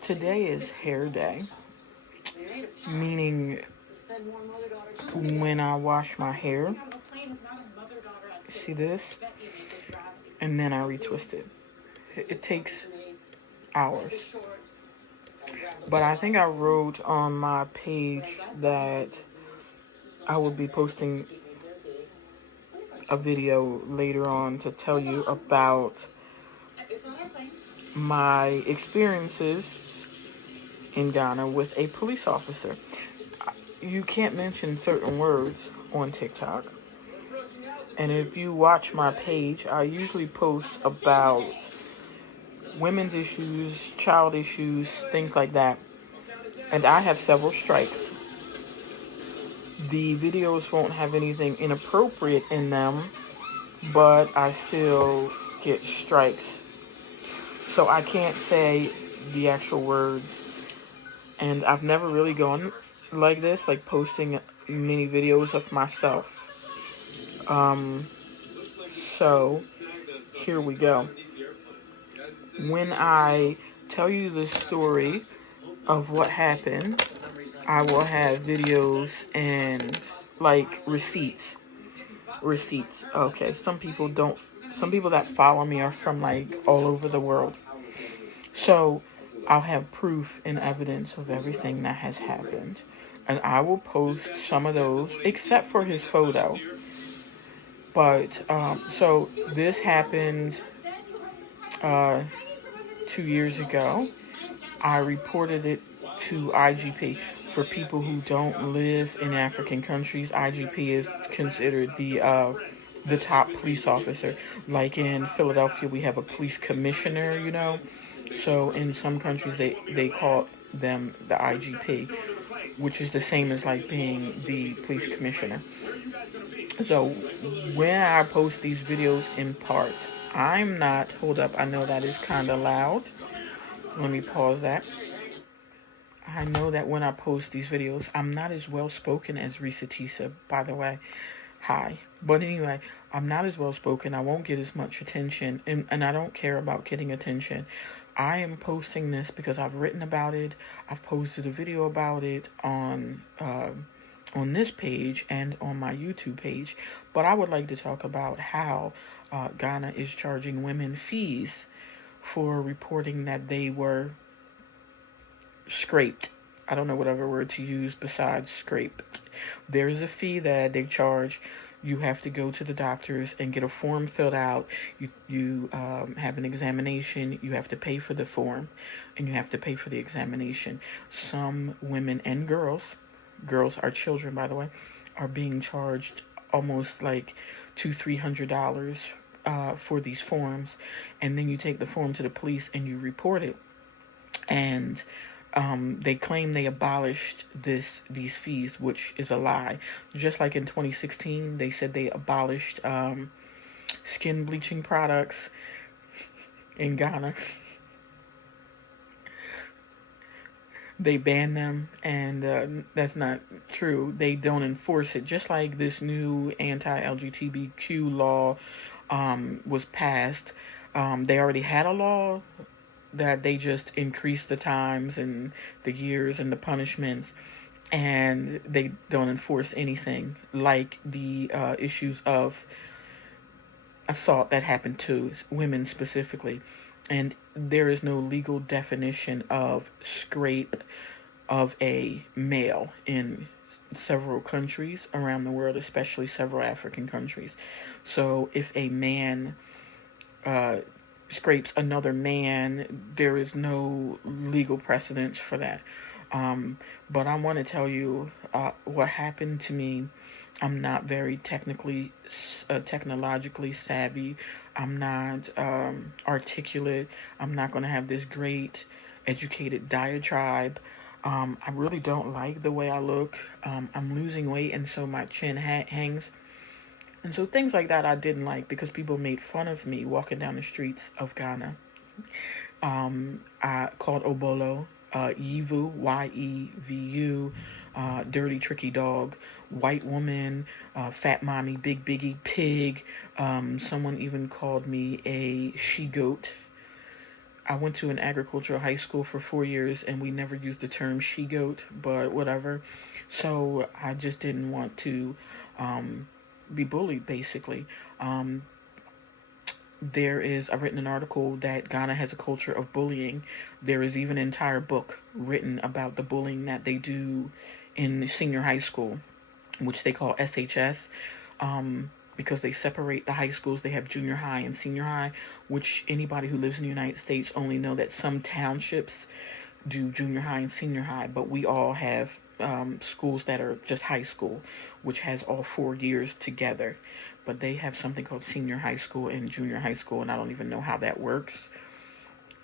Today is hair day, meaning when I wash my hair, see this, and then I retwist it. It takes hours. But I think I wrote on my page that I will be posting a video later on to tell you about my experiences in Ghana with a police officer. You can't mention certain words on TikTok. And if you watch my page, I usually post about women's issues, child issues, things like that. And I have several strikes. The videos won't have anything inappropriate in them, but I still get strikes. So I can't say the actual words. And I've never really gone like this, like posting many videos of myself. So here we go. When I tell you the story of what happened, I will have videos and like receipts. Okay, some people that follow me are from like all over the world. So I'll have proof and evidence of everything that has happened. And I will post some of those, except for his photo. But, so this happened 2 years ago. I reported it to IGP. For people who don't live in African countries, IGP is considered the top police officer. Like in Philadelphia, we have a police commissioner, you know. So in some countries, they call them the IGP, which is the same as like being the police commissioner. So when I post these videos in parts, I'm not, hold up, I know that is kind of loud. Let me pause that. I know that when I post these videos, I'm not as well spoken as Risa Tisa, by the way. Hi. But anyway, I'm not as well spoken. I won't get as much attention, and I don't care about getting attention. I am posting this because I've written about it. I've posted a video about it on this page and on my YouTube page. But I would like to talk about how Ghana is charging women fees for reporting that they were scraped. I don't know what other word to use besides scraped. There's a fee that they charge. You have to go to the doctors and get a form filled out. You have an examination. You have to pay for the form, and you have to pay for the examination. Some women and girls are children, by the way, are being charged almost like $200-300 for these forms, and then you take the form to the police and you report it, and they claim they abolished these fees, which is a lie. Just like in 2016, they said they abolished skin bleaching products in Ghana. They banned them, and that's not true. They don't enforce it. Just like this new anti-LGBTQ law was passed. They already had a law that they just increased the times and the years and the punishments, and they don't enforce anything, like the issues of assault that happened to women specifically. And there is no legal definition of scrape of a male in several countries around the world, especially several African countries. So if a man scrapes another man, there is no legal precedence for that. But I want to tell you what happened to me. I'm not very technologically savvy. I'm not articulate. I'm not going to have this great educated diatribe. I really don't like the way I look. I'm losing weight, and so my chin hangs. And so things like that I didn't like, because people made fun of me walking down the streets of Ghana. I called Obolo, Yevu, Y-E-V-U, dirty, tricky dog, white woman, fat mommy, big biggie, pig. Someone even called me a she-goat. I went to an agricultural high school for 4 years and we never used the term she-goat, but whatever. So I just didn't want to be bullied, basically. Um, I've written an article that Ghana has a culture of bullying. There is even an entire book written about the bullying that they do in senior high school, which they call SHS. Because they separate the high schools. They have junior high and senior high, which anybody who lives in the United States only know that some townships do junior high and senior high, but we all have schools that are just high school, which has all 4 years together. But they have something called senior high school and junior high school, and I don't even know how that works.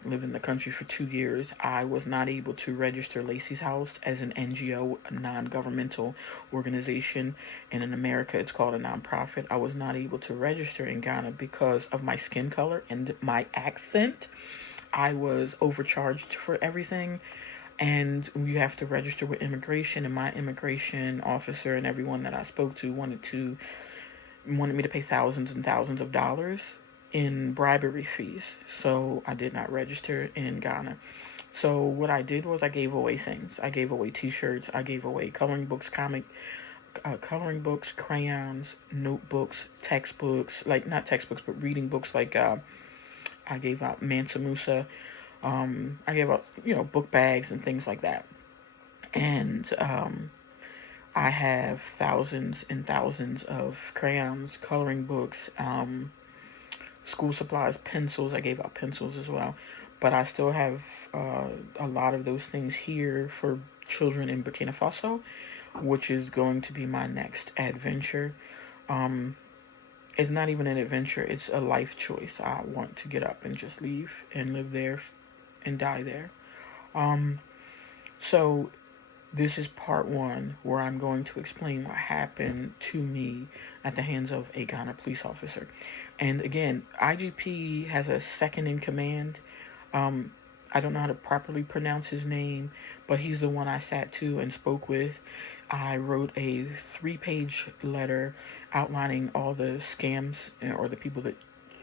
Lived in the country for 2 years. I was not able to register Lacey's House as an NGO, a non-governmental organization, and in America it's called a nonprofit. I was not able to register in Ghana because of my skin color and my accent. I was overcharged for everything, and you have to register with immigration, and my immigration officer and everyone that I spoke to wanted me to pay thousands and thousands of dollars in bribery fees. So I did not register in Ghana. So what I did was I gave away things. I gave away t-shirts. I gave away coloring books, coloring books, crayons, notebooks, textbooks, like not textbooks, but reading books. Like I gave out Mansa Musa. I gave out, book bags and things like that. And I have thousands and thousands of crayons, coloring books, school supplies, pencils. I gave out pencils as well. But I still have a lot of those things here for children in Burkina Faso, which is going to be my next adventure. It's not even an adventure. It's a life choice. I want to get up and just leave and live there and die there. So this is part one, where I'm going to explain what happened to me at the hands of a Ghana police officer. And again, IGP has a second in command. I don't know how to properly pronounce his name, but he's the one I sat to and spoke with. I wrote a 3-page letter outlining all the scams, or the people that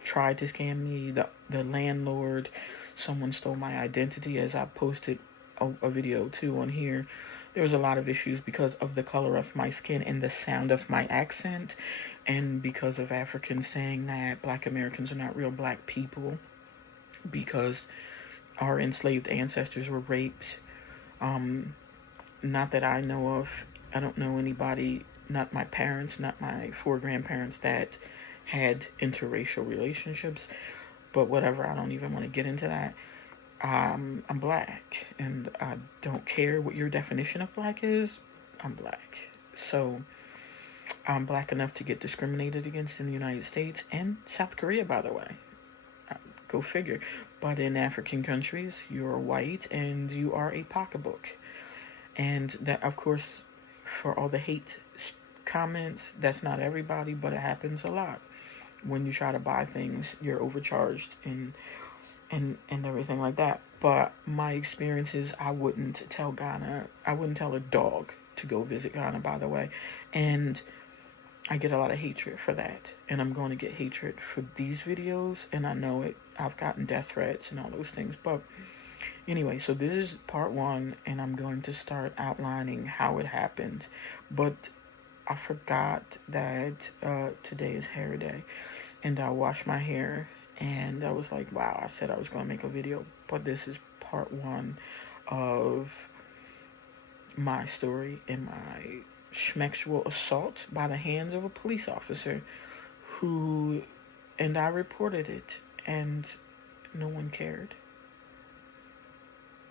tried to scam me, the landlord. Someone stole my identity, as I posted a video too on here. There was a lot of issues because of the color of my skin and the sound of my accent, and because of Africans saying that Black Americans are not real Black people because our enslaved ancestors were raped. Not that I know of. I don't know anybody, not my parents, not my 4 grandparents, that had interracial relationships. But whatever, I don't even want to get into that. I'm Black, and I don't care what your definition of Black is. I'm Black. So I'm Black enough to get discriminated against in the United States and South Korea, by the way. Go figure. But in African countries, you're white and you are a pocketbook. And that, of course, for all the hate comments, that's not everybody, but it happens a lot. When you try to buy things, you're overcharged and everything like that. But my experiences, I wouldn't tell a dog to go visit Ghana, by the way. And I get a lot of hatred for that. And I'm going to get hatred for these videos, and I know it. I've gotten death threats and all those things. But anyway, so this is part one, and I'm going to start outlining how it happened. But I forgot that today is hair day, and I washed my hair. And I was like, wow, I said I was going to make a video, but this is part one of my story and my schmexual assault by the hands of a police officer and I reported it, and no one cared.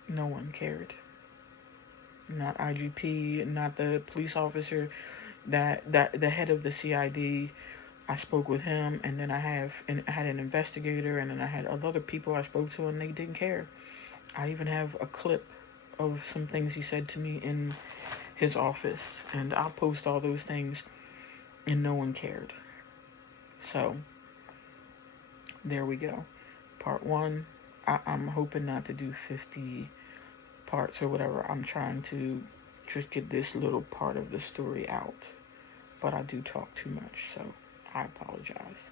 No one cared. Not IGP, not the police officer, that the head of the CID. I spoke with him, and then I had an investigator, and then I had other people I spoke to, and they didn't care. I even have a clip of some things he said to me in his office, and I'll post all those things, and no one cared. So there we go. Part one. I'm hoping not to do 50 parts or whatever. I'm trying to just get this little part of the story out, but I do talk too much, so I apologize.